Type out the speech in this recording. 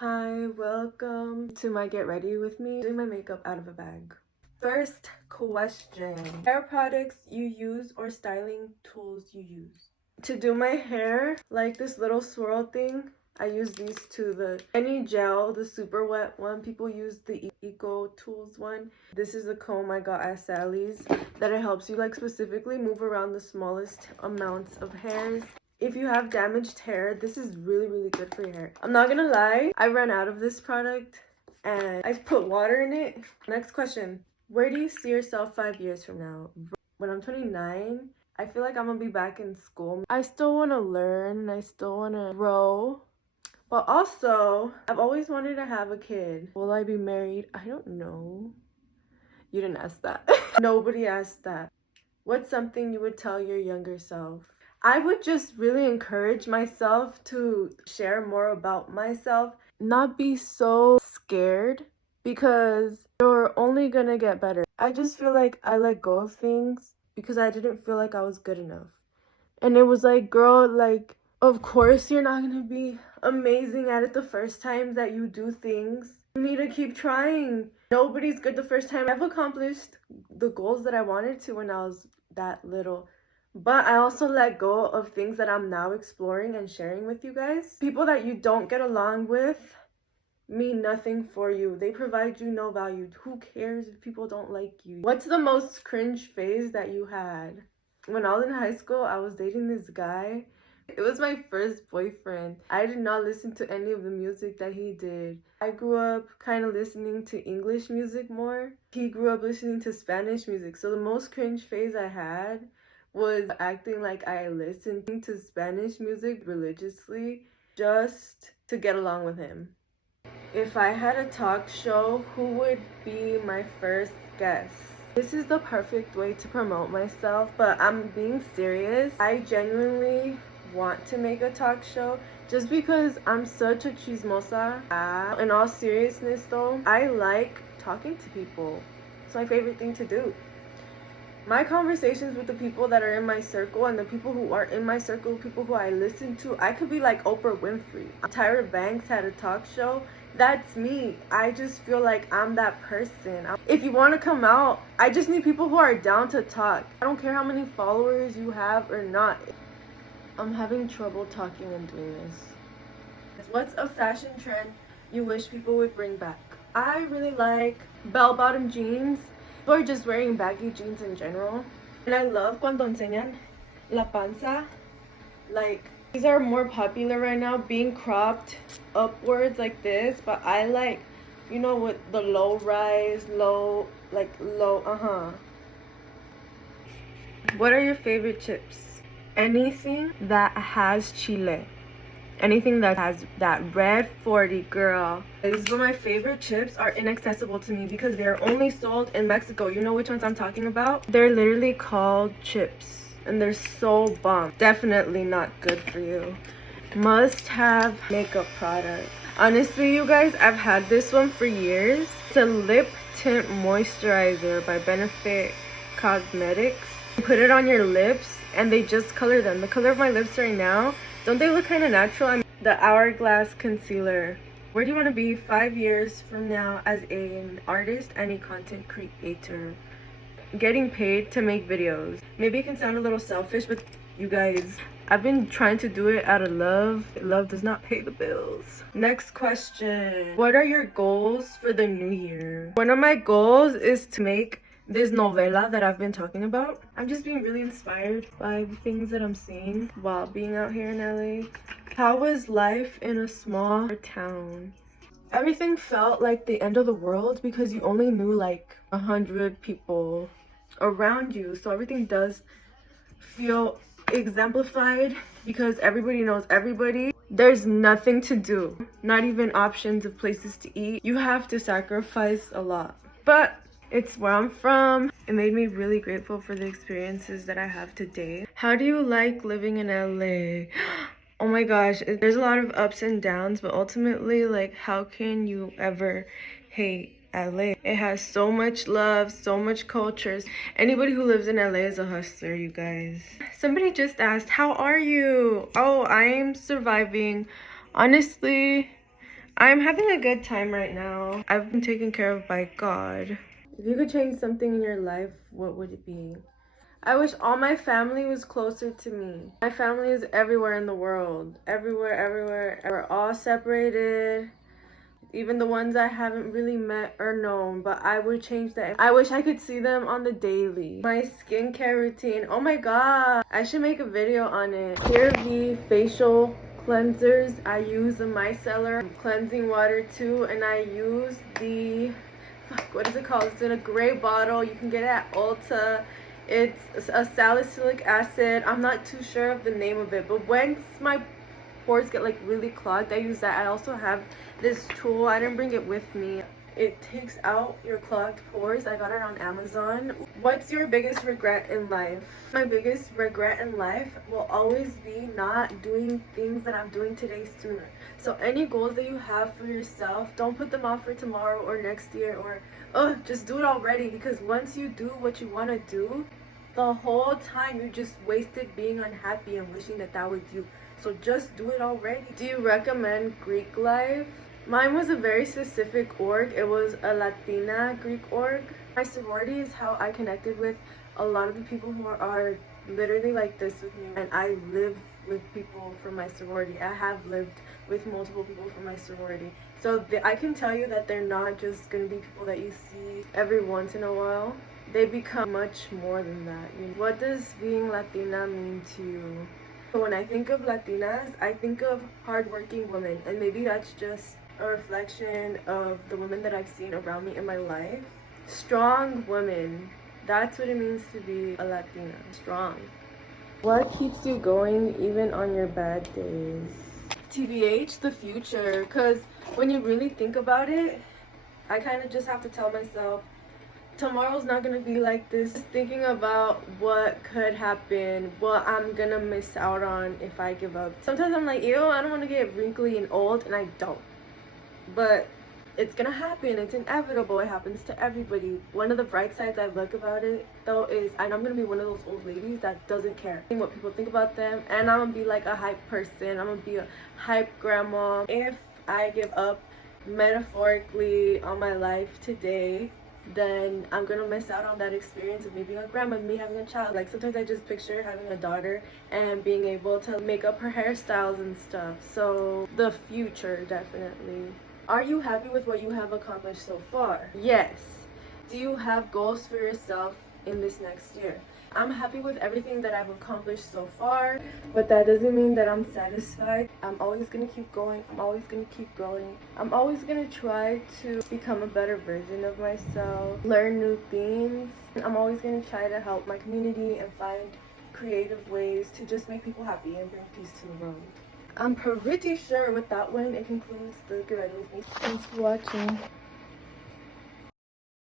Hi, welcome to my Get Ready With Me, doing my makeup out of a bag. First question, hair products you use or styling tools you use? To do my hair, like this little swirl thing, I use these two, the any gel, the super wet one. People use the Eco Tools one. This is a comb I got at Sally's that it helps you like specifically move around the smallest amounts of hairs. If you have damaged hair, this is really good for your hair. I'm not gonna lie, I ran out of this product and I put water in it. Next question, where do you see yourself 5 years from now? When I'm 29, I feel like I'm gonna be back in school. I still want to learn, I still want to grow, but also I've always wanted to have a kid. Will I be married? I don't know. You didn't ask that. Nobody asked that. What's something you would tell your younger self? I would just really encourage myself to share more about myself, not be so scared because you're only gonna get better. I just feel like I let go of things because I didn't feel like I was good enough. And it was like, girl, like, of course you're not gonna be amazing at it the first time that you do things. You need to keep trying. Nobody's good the first time. I've accomplished the goals that I wanted to when I was that little. But I also let go of things that I'm now exploring and sharing with you guys. People that you don't get along with mean nothing for you. They provide you no value. Who cares if people don't like you? What's the most cringe phase that you had? When I was in high school, I was dating this guy. It was my first boyfriend. I did not listen to any of the music that he did. I grew up kind of listening to English music more. He grew up listening to Spanish music. So the most cringe phase I had was acting like I listened to Spanish music religiously just to get along with him. If I had a talk show, who would be my first guest? This is the perfect way to promote myself, but I'm being serious. I genuinely want to make a talk show just because I'm such a chismosa. In all seriousness though, I like talking to people. It's my favorite thing to do. My conversations with the people that are in my circle and the people who are in my circle, people who I listen to, I could be like Oprah Winfrey. Tyra Banks had a talk show. That's me. I just feel like I'm that person. If you want to come out, I just need people who are down to talk. I don't care how many followers you have or not. I'm having trouble talking and doing this. What's a fashion trend you wish people would bring back? I really like bell-bottom jeans. Or just wearing baggy jeans in general. And I love cuando enseñan la panza. Like, these are more popular right now, being cropped upwards like this. But I like, you know, with the low rise, low. What are your favorite chips? Anything that has chile. Anything that has that red 40, girl. These are my favorite chips, are inaccessible to me because they're only sold in Mexico. You know which ones I'm talking about? They're literally called chips and they're so bomb. Definitely not good for you. Must have makeup product. Honestly, you guys, I've had this one for years. It's a lip tint moisturizer by Benefit Cosmetics. You put it on your lips and they just color them. The color of my lips right now, don't they look kind of natural? The Hourglass Concealer. Where do you want to be 5 years from now as an artist and a content creator? Getting paid to make videos. Maybe it can sound a little selfish, but you guys, I've been trying to do it out of love. Love does not pay the bills. Next question. What are your goals for the new year? One of my goals is to make this novela that I've been talking about. I'm just being really inspired by the things that I'm seeing while being out here in LA. How was life in a small town? Everything felt like the end of the world because you only knew like 100 people around you. So everything does feel exemplified because everybody knows everybody. There's nothing to do, not even options of places to eat. You have to sacrifice a lot. But it's where I'm from. It made me really grateful for the experiences that I have today. How do you like living in LA? Oh my gosh, there's a lot of ups and downs, but ultimately, like, how can you ever hate LA? It has so much love, so much cultures. Anybody who lives in LA is a hustler, you guys. Somebody just asked, how are you? Oh, I'm surviving. Honestly, I'm having a good time right now. I've been taken care of by God. If you could change something in your life, what would it be? I wish all my family was closer to me. My family is everywhere in the world. Everywhere, everywhere. We're all separated. Even the ones I haven't really met or known, but I would change that. I wish I could see them on the daily. My skincare routine, oh my god, I should make a video on it. CeraVe facial cleansers, I use the micellar cleansing water too, and I use the, what is it called? It's in a gray bottle. You can get it at Ulta. It's a salicylic acid. I'm not too sure of the name of it, but once my pores get like really clogged, I use that. I also have this tool. I didn't bring it with me. It takes out your clogged pores. I got it on Amazon. What's your biggest regret in life? My biggest regret in life will always be not doing things that I'm doing today sooner. So any goals that you have for yourself, don't put them off for tomorrow or next year, or just do it already, because once you do what you want to do, the whole time you just wasted being unhappy and wishing that that was you. So just do it already. Do you recommend Greek life? Mine was a very specific org. It was a Latina Greek org. My sorority is how I connected with a lot of the people who are literally like this with me. And I live with people from my sorority. I have lived with multiple people from my sorority. So I can tell you that they're not just going to be people that you see every once in a while. They become much more than that. You know? What does being Latina mean to you? When I think of Latinas, I think of hardworking women, and maybe that's just a reflection of the women that I've seen around me in my life. Strong women. That's what it means to be a Latina. Strong. What keeps you going even on your bad days? TBH, the future. Because when you really think about it, I kind of just have to tell myself, tomorrow's not gonna be like this. Thinking about what could happen, what I'm gonna miss out on if I give up. Sometimes I'm like, ew, I don't want to get wrinkly and old, and I don't. But it's gonna happen. It's inevitable. It happens to everybody. One of the bright sides I look about it though is I know I'm gonna be one of those old ladies that doesn't care what people think about them, and I'm gonna be like a hype person. I'm gonna be a hype grandma. If I give up metaphorically on my life today, then I'm gonna miss out on that experience of me being a grandma, me having a child. Like sometimes I just picture having a daughter and being able to make up her hairstyles and stuff. So the future, definitely. Are you happy with what you have accomplished so far? Yes. Do you have goals for yourself in this next year? I'm happy with everything that I've accomplished so far, but that doesn't mean that I'm satisfied. I'm always gonna keep going. I'm always gonna keep growing. I'm always gonna try to become a better version of myself, learn new things. I'm always gonna try to help my community and find creative ways to just make people happy and bring peace to the world. I'm pretty sure with that one, it concludes the Get Ready With Me. Thanks for watching.